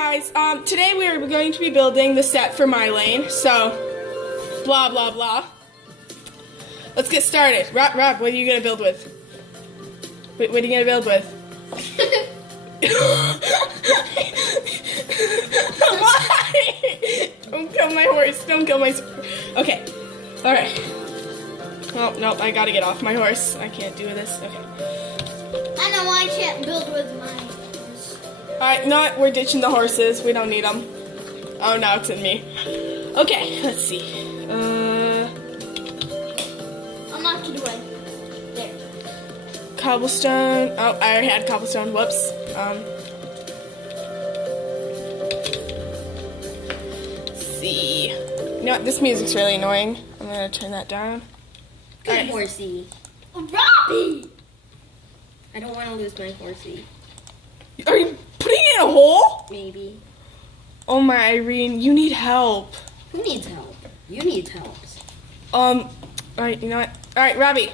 guys, today we are going to be building the set for My Lane, so, blah, blah, blah. Let's get started. Rob, what are you going to build with? What are you going to build with? Why? Don't kill my horse. Don't kill my... Okay. Alright. Oh, nope, I gotta get off my horse. I can't do this. Okay. I know I can't build with my horse. Alright, no, we're ditching the horses. We don't need them. Oh, now it's in me. Okay, let's see. I'm not to the way. There. Cobblestone. Oh, I already had cobblestone. Whoops. Let's see. You know what? This music's really annoying. I'm gonna turn that down. Good Alright. horsey. Robbie! I don't want to lose my horsey. Are you putting it in a hole? Maybe. Oh my, Irene, you need help. Who needs help? You need help. Alright, you know what? Alright, Robbie.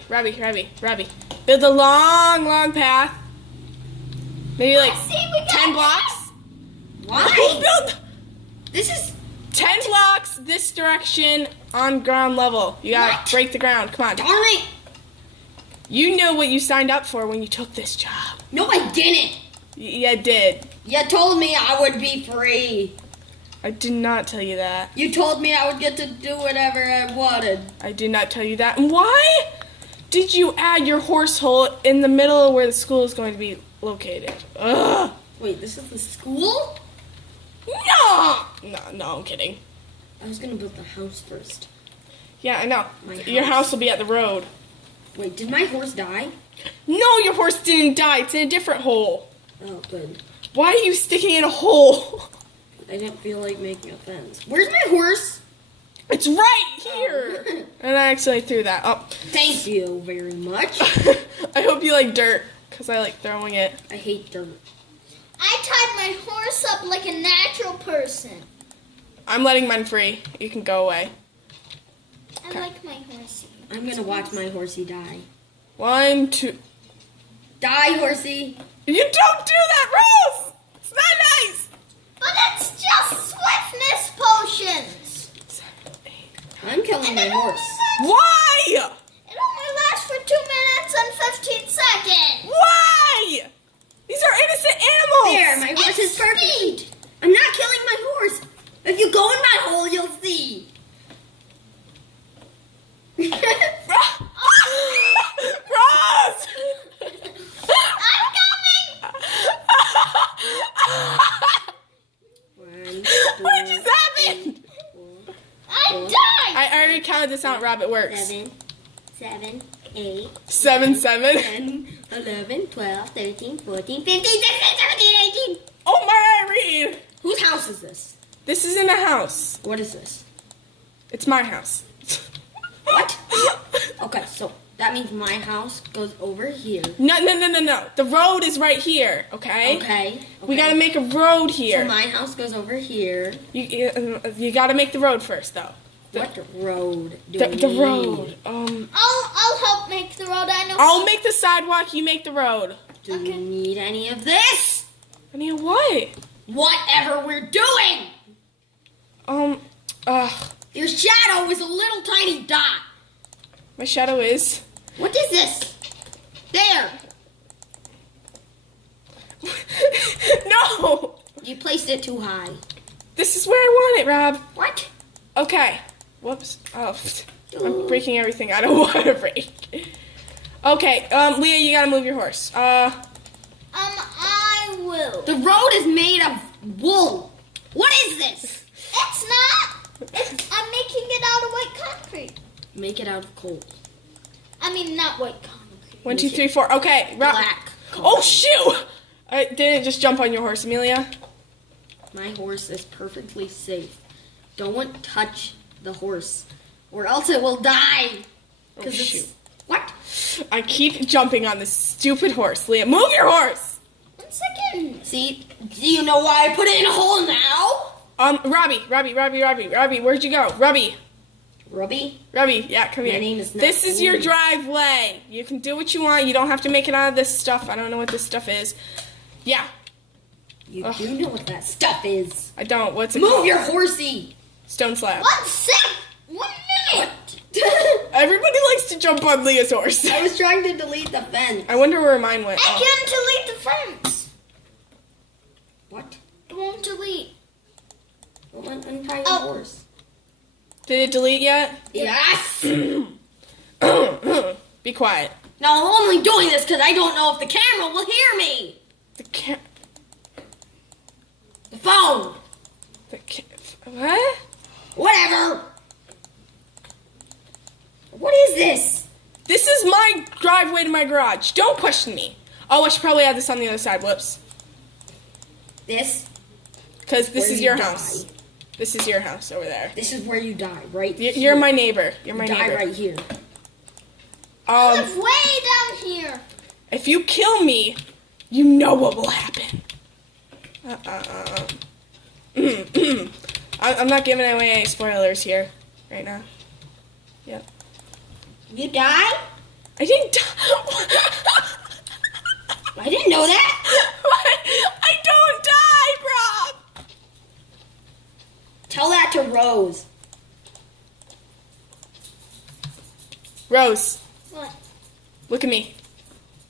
Build a long path. Maybe like See, we got 10 blocks. Why? Build This is 10 blocks this direction on ground level. You gotta What? break the ground. Come on. darn it. You know what you signed up for when you took this job. No, I didn't. Yeah, I did. You told me I would be free. I did not tell you that. You told me I would get to do whatever I wanted. I did not tell you that. And why did you add your horse hole in the middle of where the school is going to be located? Ugh. Wait, this is the school? No, I'm kidding. I was gonna build the house first. Yeah, I know. My Your house. house will be at the road. Wait, did my horse die? No, your horse didn't die. It's in a different hole. Oh, good. Why are you sticking in a hole? I didn't feel like making a fence. Where's my horse? It's right here. And I actually threw that up. Thank you very much. I hope you like dirt, because I like throwing it. I hate dirt. I tied my horse up like a natural person. I'm letting mine free. You can go away. I Okay. like my horsey. I'm gonna watch my horsey die. 1, 2. Die, horsey. You don't do that, Rose! It's not nice! But it's just swiftness potions. 7, 8. I'm killing my horse. Why? It only lasts for 2 minutes and 15 seconds. Why? These are innocent animals! There, my horse is perfect. Speed. I'm not killing my horse. If you go in my hole, you'll see. Rose! I'm coming. What just happened? I died. I already counted this out, Rob. It works. 7, 8, 7, 7. 10, 11, 12, 13, 14, 15, 16, 17, 18. Oh my Irene! Whose house is this? This is in a house. What is this? It's my house. What? Okay, so that means my house goes over here. No. The road is right here, okay? Okay. We gotta make a road So here. my house goes over here. You gotta make the road first, though. What road do The we road. need? I'll help make the road. I know. I'll make the sidewalk. You make the road. Do we need any of this? I mean, what? Whatever we're doing! Your shadow is a little tiny dot. My shadow is. What is this? There! No! You placed it too high. This is where I want it, Rob. What? Okay. Whoops. Oh, I'm breaking everything I don't want to break. Okay, Leah, you gotta move your horse. I will. The road is made of wool. What is this? It's not. I'm making it out of white concrete. Make it out of coal. I mean, not white concrete. 1, 2, 3, 4. Okay, Rob. Black. Oh, shoot! I didn't just jump on your horse, Amelia. My horse is perfectly safe. Don't touch the horse, or else it will die. Oh, 'Cause it's- shoot. What? I keep jumping on this stupid horse. Leah, move your horse! 1 second. See? Do you know why I put it in a hole now? Robbie, where'd you go? Robbie, yeah, come here. My name is not This is your Robbie. driveway. You can do what you want. You don't have to make it out of this stuff. I don't know what this stuff is. Yeah. You Ugh. do know what that stuff is. I don't. What's it Move called? your horsey. Stone slab. 1 sec. 1 minute. Everybody likes to jump on Leah's horse. I was trying to delete the fence. I wonder where mine went. I Oh. can't delete the fence. What? It won't delete. Well, untie your Oh. horse. Did it delete yet? Yes. Be quiet. Now I'm only doing this because I don't know if the camera will hear me. The cat. The phone. The cat. What? Whatever. What is this? This is my driveway to my garage. Don't question me. Oh, I should probably add this on the other side. Whoops. This. Because this Where is you your die. house. This is your house over there. This is where you die, right? You're my neighbor. You're my You die neighbor. right here. I live way down here. If you kill me, you know what will happen. I'm not giving away any spoilers here right now. Yep. You die? I didn't. I didn't know that. I don't die, Rob. Tell that to Rose. Rose, What? look at me.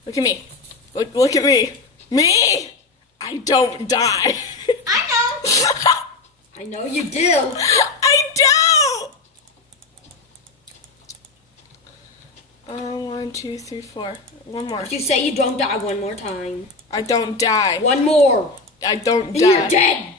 Look at me. Look at me. Me? I don't die. I know. I know you do. I don't. 1, 2, 3, 4. One more. If you say you don't die one more time. I don't die. One more. I don't And die. you're dead.